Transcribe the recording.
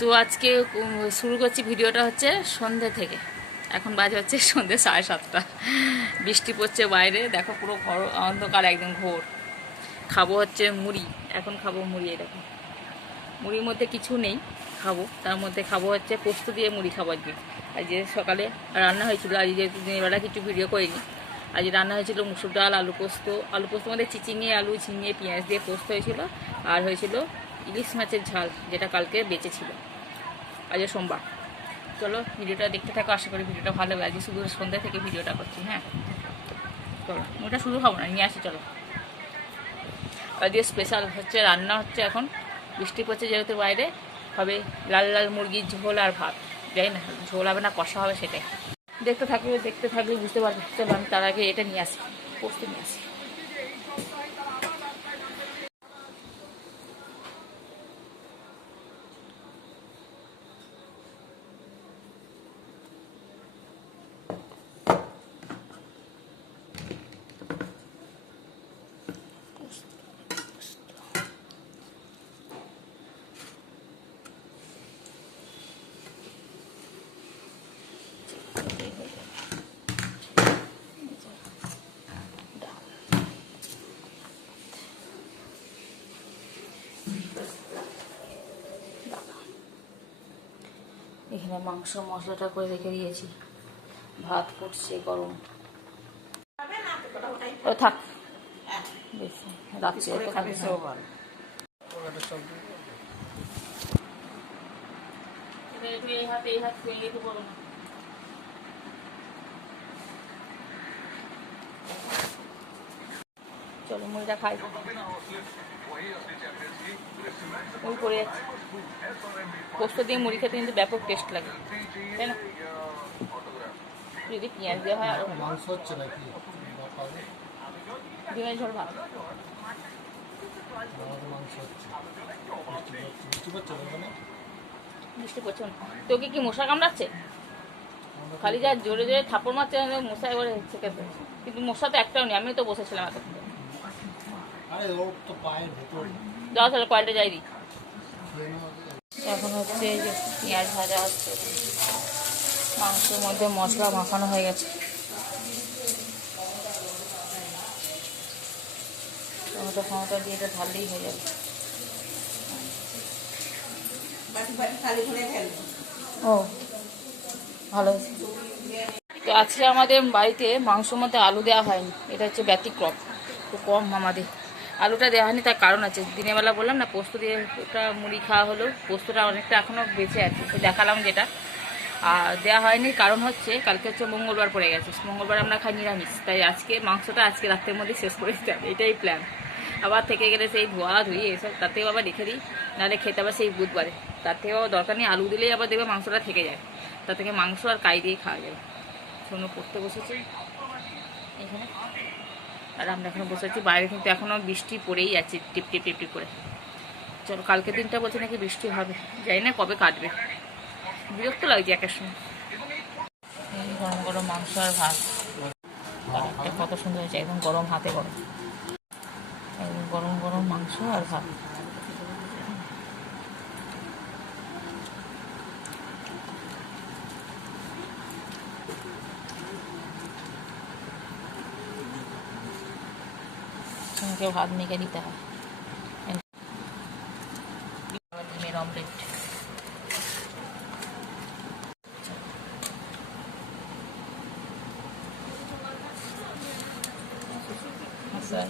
তো আজকে শুরু করছি ভিডিওটা হচ্ছে সন্ধে থেকে। এখন বাজে হচ্ছে সন্ধে সাড়ে সাতটা। বৃষ্টি পড়ছে বাইরে, দেখো পুরো ঘর, অন্ধকার একদম ঘোর। খাব হচ্ছে মুড়ি, এখন খাব মুড়ি এরকম মুড়ির মধ্যে কিছু নেই, খাব। তার মধ্যে খাব হচ্ছে পোস্ত দিয়ে মুড়ি খাব আজকে। আজকে সকালে রান্না হয়েছিল আজ যেহেতু দিনের বেলা কিছু ভিডিও করিনি। আজ রান্না হয়েছিল মুসুর ডাল, আলু পোস্ত। আলু পোস্ত মধ্যে চিচিঙে, আলু, ঝিঙে, পেঁয়াজ দিয়ে পোস্ত হয়েছিল। আর হয়েছিল ইলিশ মাছের ঝাল যেটা কালকে বেঁচেছিল। আজ সোমবার। চলো ভিডিওটা দেখতে থাকো, আশা করি ভিডিওটা ভালো লাগে আজকে শুধু সন্ধ্যা থেকে ভিডিওটা করছি হ্যাঁ? চলো, ওটা শুরু হব না, নিয়ে আসি, চলো। আজকে স্পেশাল হচ্ছে, রান্না হচ্ছে এখন। বৃষ্টি পড়ছে যেহেতু বাইরে, হবে লাল লাল মুরগির ঝোল আর ভাত। যাই না, ঝোল হবে না, কষা হবে সেটাই। দেখতে থাকলে দেখতে থাকলে বুঝতে পারবে। তার আগে এটা নিয়ে আসি, পোস্ত নিয়ে আসি। এখানে মাংস মশলাটা করে রেখে দিয়েছি। ভাত ফুটছে গরম। ও থাক। এই হাতে এই হাত না চলো মুড়িটা খাই। ওই করে যাচ্ছে পোস্ত দিয়ে মুড়ি খেতে কিন্তু ব্যাপক টেস্ট লাগে তাই না? যদি পেঁয়াজ দেওয়া হয় আরও ভালো। মাংস হচ্ছে নাকি? ডিমের ঝোল ভালো। বৃষ্টি পড়ছে। তোকে কি মশা কামড়াচ্ছে? খালি যা জোরে জোরে থাপড় মারছে মশা এবারে থেকে কিন্তু মশা তো একটাও নেই আমিও তো বসেছিলাম এত যাও তাহলে কয়েকটা যাই দিই। এখন হচ্ছে পেঁয়াজ ভাজা হচ্ছে। মাংসের মধ্যে মশলা মাখানো হয়ে গেছে। টমেটো ফমেটো দিয়ে এটা ঢাললেই হয়ে যাবে। ও, ভালো তো আজকে আমাদের বাড়িতে মাংসর মধ্যে আলু দেওয়া হয়নি। এটা হচ্ছে ব্যতিক্রম। খুব কম আমাদের আলুটা দেওয়া হয়নি, তার কারণ আছে। দিনের বেলা বললাম না, পোস্ত দিয়ে একটা মুড়ি খাওয়া হলো। পোস্তটা অনেকটা এখনও বেঁচে আছে, তো দেখালাম যেটা। আর দেওয়া হয়নি, কারণ হচ্ছে কালকে হচ্ছে মঙ্গলবার পড়ে গেছে। মঙ্গলবার আমরা খাই নিরামিষ, তাই আজকে মাংসটা আজকে রাত্রের মধ্যে শেষ করে দিতে হবে, এটাই প্ল্যান আবার থেকে গেলে সেই ধোয়া ধুয়ে এসব, তাতেও আবার রেখে দিই, নাহলে খেতে আবার সেই বুধবারে। তাতেও দরকার নেই, আলু দিলেই আবার দেখবে মাংসটা থেকে যায়। তা থেকে মাংস আর কাই দিয়ে খাওয়া যায় শোনো, পড়তে বসেছি। এখানে। আর আমরা এখন বসে আছি। বাইরে কিন্তু এখনও বৃষ্টি পড়েই আছে, টিপ টিপ টিপ করে। চলো কালকে দিনটা বলছে নাকি বৃষ্টি হবে। জানি না কবে কাটবে। বিরক্ত লাগছে একের সময়। গরম গরম মাংস আর ভাত। কত সুন্দর হয়েছে, একদম গরম, হাতে গরম। একদম গরম গরম মাংস আর ভাত। সঙ্গে ভাত মেখে দিতে হয় ডিমের অমলেট আচ্ছা